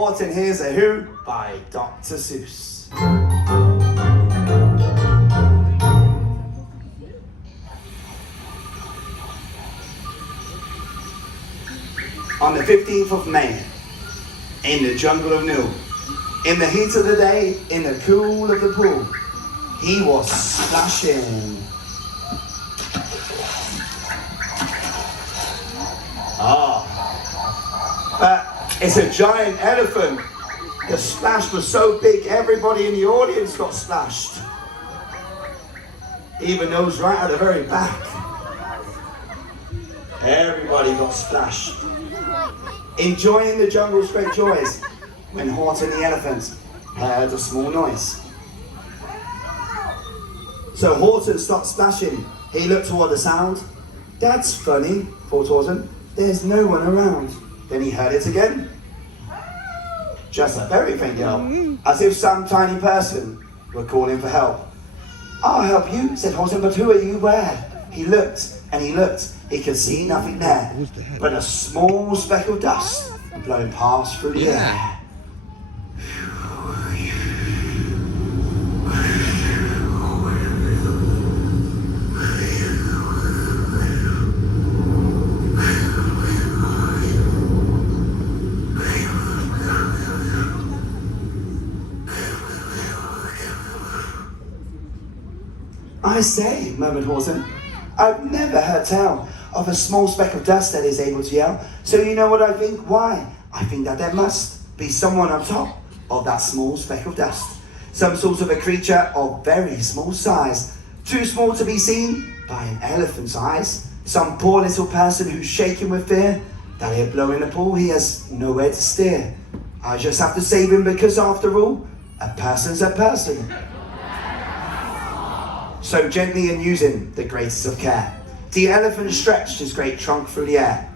Horton, here's a Who by Dr. Seuss. On the 15th of May, in the jungle of New, in the heat of the day, in the cool of the pool, he was splashing. But it's a giant elephant. The splash was so big, everybody in the audience got splashed. Even those right at the very back. Everybody got splashed. Enjoying the jungle's great joys, when Horton the elephant heard a small noise. So Horton stopped splashing. He looked toward the sound. That's funny, thought Horton. There's no one around. Then he heard it again. Just a very faint yell, as if some tiny person were calling for help. I'll help you, said Horton, but who are you, where? He looked and he looked. He could see nothing there, but a small speck of dust blowing past through the air. I say, murmured Horton, I've never heard tell of a small speck of dust that is able to yell. So you know what I think? Why? I think that there must be someone on top of that small speck of dust. Some sort of a creature of very small size, too small to be seen by an elephant's eyes. Some poor little person who's shaking with fear that he'll blow in the pool, he has nowhere to steer. I just have to save him because after all, a person's a person. So gently and using the greatest of care, the elephant stretched his great trunk through the air,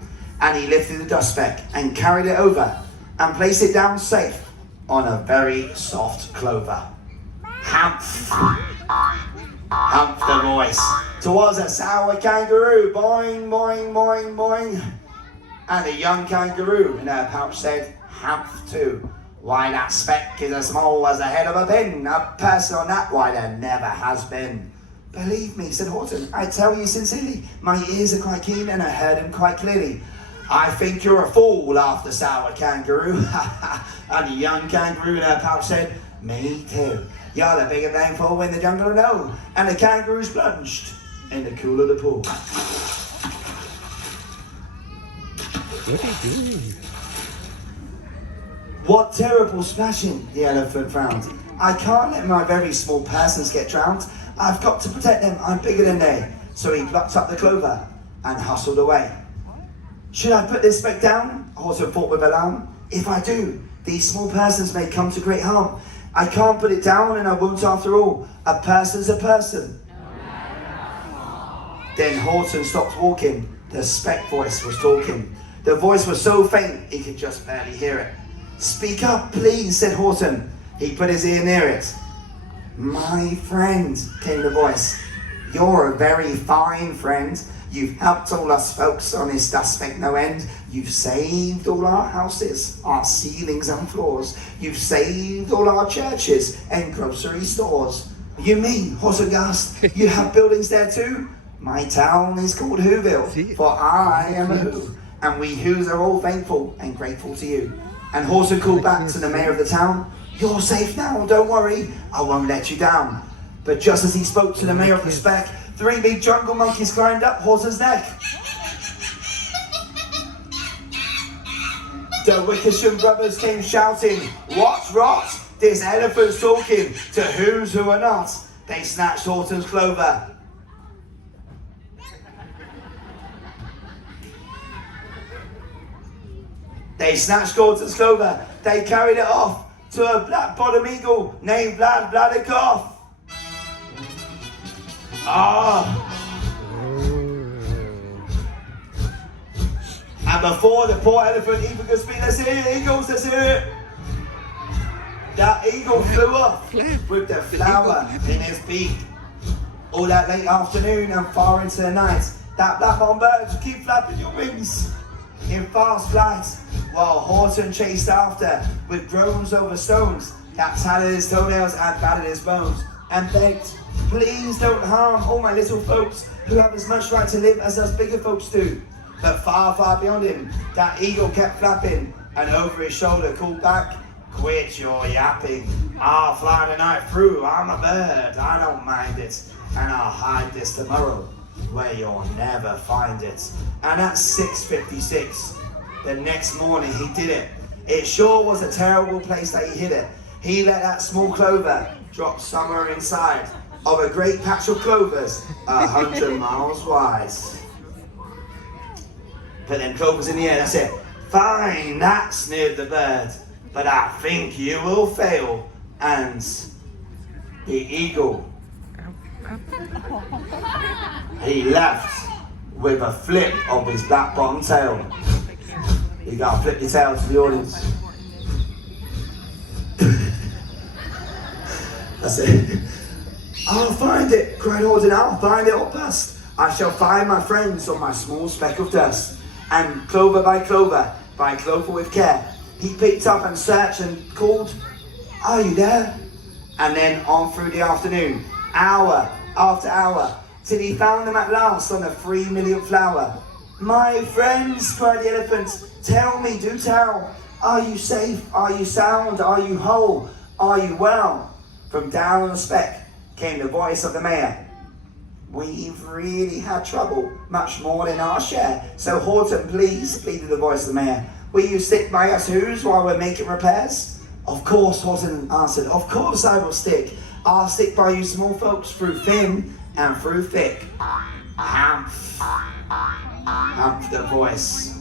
and he lifted the dust speck and carried it over and placed it down safe on a very soft clover. Humph! Humph the voice. 'Twas a sour kangaroo, boing, boing, boing, boing. And the young kangaroo in her pouch said, humph too. Why, that speck is as small as the head of a pin. A person on that why there never has been. Believe me, said Horton, I tell you sincerely, my ears are quite keen and I heard him quite clearly. I think you're a fool, laughed the sour kangaroo. And the young kangaroo in her pouch said, me too. You're the bigger blame fool in the jungle of No. And the kangaroos plunged in the cool of the pool. What are you doing? What terrible splashing, the elephant frowned. I can't let my very small persons get drowned. I've got to protect them, I'm bigger than they. So he plucked up the clover and hustled away. Should I put this speck down? Horton thought with alarm. If I do, these small persons may come to great harm. I can't put it down and I won't after all. A person's a person. Then Horton stopped walking. The speck voice was talking. The voice was so faint he could just barely hear it. Speak up, please, said Horton. He put his ear near it. My friend, came the voice. You're a very fine friend. You've helped all us folks on this dust speck no end. You've saved all our houses, our ceilings and floors. You've saved all our churches and grocery stores. You mean, Horton gasped, you have buildings there too? My town is called Whoville, for I am a Who. And we Whos are all thankful and grateful to you. And Horton called back to the mayor of the town, you're safe now, don't worry, I won't let you down. But just as he spoke to the mayor of the speck, 3 big jungle monkeys climbed up Horton's neck. The Wickersham brothers came shouting, what's rot? This elephant's talking to Whos who are not. They snatched Horton's clover. They snatched Horton's clover. They carried it off to a black bottom eagle named Vlad Vladikoff. And before the poor elephant even could speak, let's hear it, eagles, let's hear it. That eagle flew off with the flower in his beak. All that late afternoon and far into the night, that black-bottom bird keep flapping your wings. in fast flight, while Horton chased after with groans over stones that tattered his toenails and battered his bones, and begged, please don't harm all my little folks who have as much right to live as us bigger folks do. But far, far beyond him, that eagle kept flapping, and over his shoulder called back, quit your yapping. I'll fly the night through, I'm a bird, I don't mind it, and I'll hide this tomorrow where you'll never find it. And at 6:56, the next morning he did it. It sure was a terrible place that he hid it. He let that small clover drop somewhere inside of a great patch of clovers 100 miles wide. Put them clovers in the air, that's it. Fine, that sneered the bird, but I think you will fail. And the eagle, he left with a flip of his black bottom tail. You gotta flip your tail to the audience. That's it. I'll find it, cried Horton, I'll find it or bust. I shall find my friends on my small speck of dust. And clover by clover with care, he picked up and searched and called, are you there? And then on through the afternoon, hour after hour, till he found them at last on the 3 millionth flower. My friends, cried the elephant, tell me, do tell, are you safe, are you sound, are you whole, are you well? From down on the speck came the voice of the mayor. We've really had trouble, much more than our share. So Horton, please, pleaded the voice of the mayor, will you stick by us who's while we're making repairs? Of course, Horton answered, of course I will stick. I'll stick by you small folks through thin and through thick. Humph, humph the voice.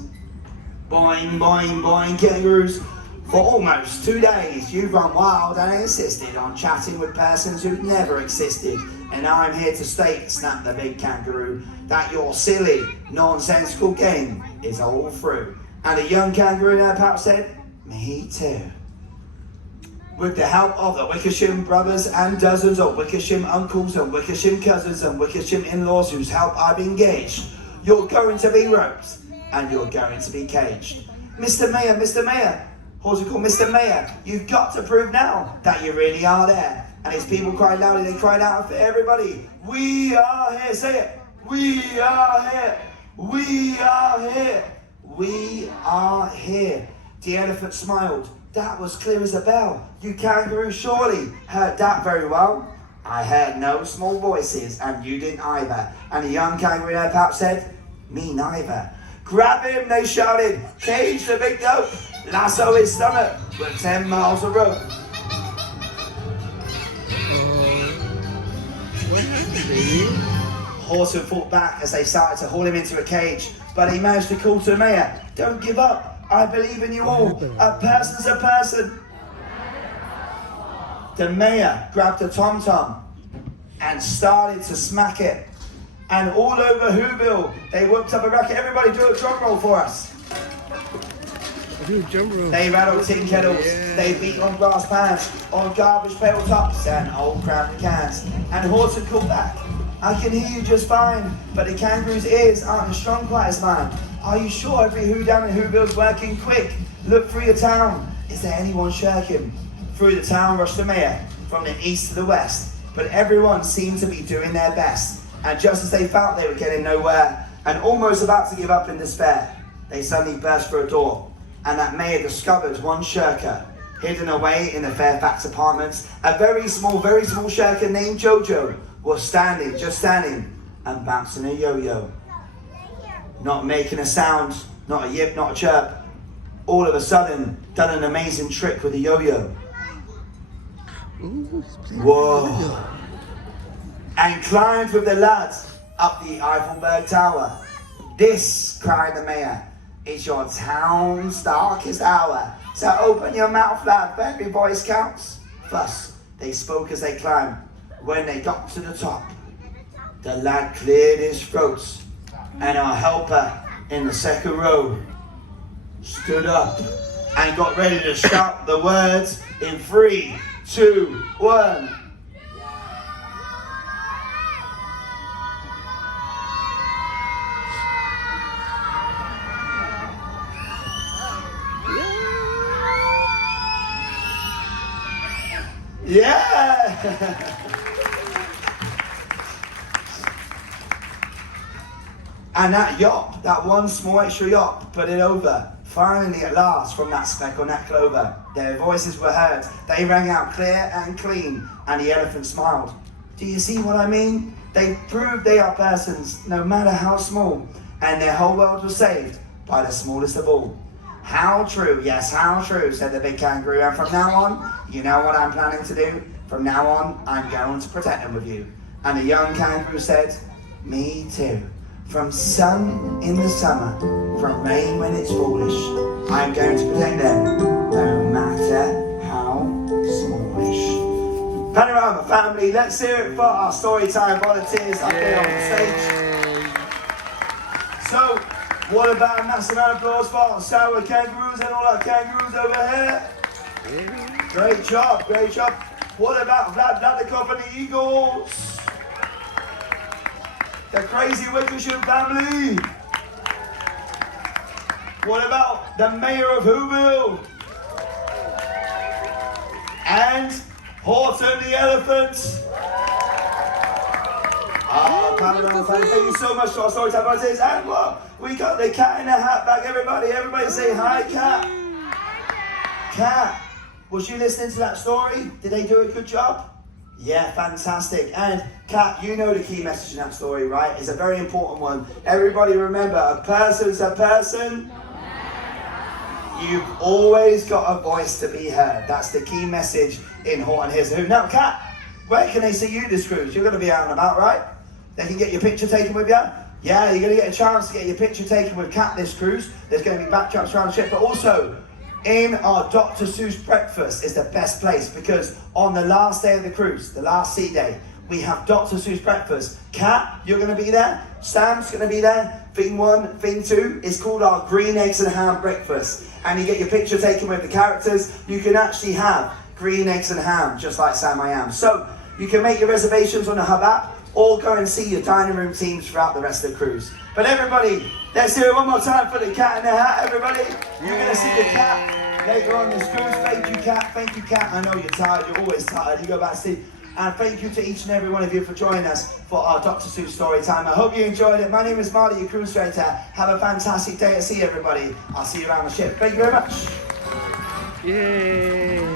Boing, boing, boing, kangaroos. For almost 2 days, you've run wild and insisted on chatting with persons who've never existed. And I'm here to state, snapped the big kangaroo, that your silly, nonsensical game is all through. And the young kangaroo in her pouch said, me too. With the help of the Wickersham brothers and dozens of Wickersham uncles and Wickersham cousins and Wickersham in-laws whose help I've engaged, you're going to be roped and you're going to be caged. Mr. Mayor, Horton called, Mr. Mayor, you've got to prove now that you really are there. And his people cried loudly, they cried out for everybody, we are here, say it, we are here, we are here, we are here. The elephant smiled, that was clear as a bell. You kangaroo surely heard that very well. I heard no small voices and you didn't either. And the young kangaroo in her pouch said, me neither. Grab him, they shouted, cage the big goat, lasso his stomach with 10 miles of rope. What happened, baby? Horton fought back as they started to haul him into a cage, but he managed to call to the mayor, don't give up, I believe in you all, a person's a person. The mayor grabbed a tom-tom and started to smack it. And all over Whoville, they whipped up a racket. Everybody do a drum roll for us. They rattled tin kettles, they beat on brass pans, on garbage pail tops and old crappy cans. And Horton called back, I can hear you just fine, but the kangaroo's ears aren't as strong quite as mine. Are you sure every who down in Whoville's working quick? Look through your town, is there anyone shirking? Through the town rushed the mayor, from the east to the west, but everyone seemed to be doing their best. And just as they felt they were getting nowhere, and almost about to give up in despair, they suddenly burst through a door, and that mayor discovered one shirker, hidden away in the Fairfax apartments. A very small shirker named Jojo was standing, just standing, and bouncing a yo-yo. Not making a sound, not a yip, not a chirp. All of a sudden, done an amazing trick with a yo-yo. Whoa. And climbed with the lads up the Eiffelberg Tower. This, cried the mayor, is your town's darkest hour. So open your mouth, lad, for every voice counts. Thus, they spoke as they climbed. When they got to the top, the lad cleared his throat, and our helper in the second row stood up and got ready to shout the words in 3, 2, 1. Yeah! And that yop, that one small extra yop, put it over. Finally, at last, from that speck on that clover, their voices were heard. They rang out clear and clean, and the elephant smiled. Do you see what I mean? They proved they are persons, no matter how small, and their whole world was saved by the smallest of all. How true, yes, how true, said the big kangaroo. And from now on, you know what I'm planning to do? From now on, I'm going to protect them with you. And the young kangaroo said, me too. From sun in the summer, from rain when it's foolish, I'm going to protect them, no matter how smallish. Panorama family, let's hear it for our storytime volunteers up here on the stage. So, what about a massive round of applause for our sour kangaroos and all our kangaroos over here? Great job, great job. What about Vlad Vladikov and the Eagles? The crazy Wickersham family. What about the mayor of Whoville? And Horton the elephant. Panorama family, thank you so much for our storytime volunteers. And what? We got the cat in the hat back. Everybody say hi, cat. Cat, was you listening to that story? Did they do a good job? Yeah, fantastic. And Kat, you know the key message in that story, right? It's a very important one. Everybody remember, a person's a person. You've always got a voice to be heard. That's the key message in Horton Hears the Who. Now, Kat, where can they see you this cruise? You're going to be out and about, right? They can get your picture taken with you? Yeah, you're going to get a chance to get your picture taken with Kat this cruise. There's going to be backdrops around the ship, but also in our Dr. Seuss breakfast is the best place, because on the last day of the cruise, the last sea day, we have Dr. Seuss breakfast. Kat, you're going to be there. Sam's going to be there. Thing one, thing two is called our green eggs and ham breakfast. And you get your picture taken with the characters. You can actually have green eggs and ham, just like Sam I Am. So you can make your reservations on the Hub app, or go and see your dining room teams throughout the rest of the cruise. But everybody, let's do it one more time for the cat in the hat, everybody. You're going to see the cat later on this cruise. Thank you, Cat. Thank you, Cat. I know you're tired. You're always tired. You go back to sleep. And thank you to each and every one of you for joining us for our Dr. Seuss story time. I hope you enjoyed it. My name is Marty, your cruise director. Have a fantastic day at sea, everybody. I'll see you around the ship. Thank you very much. Yay!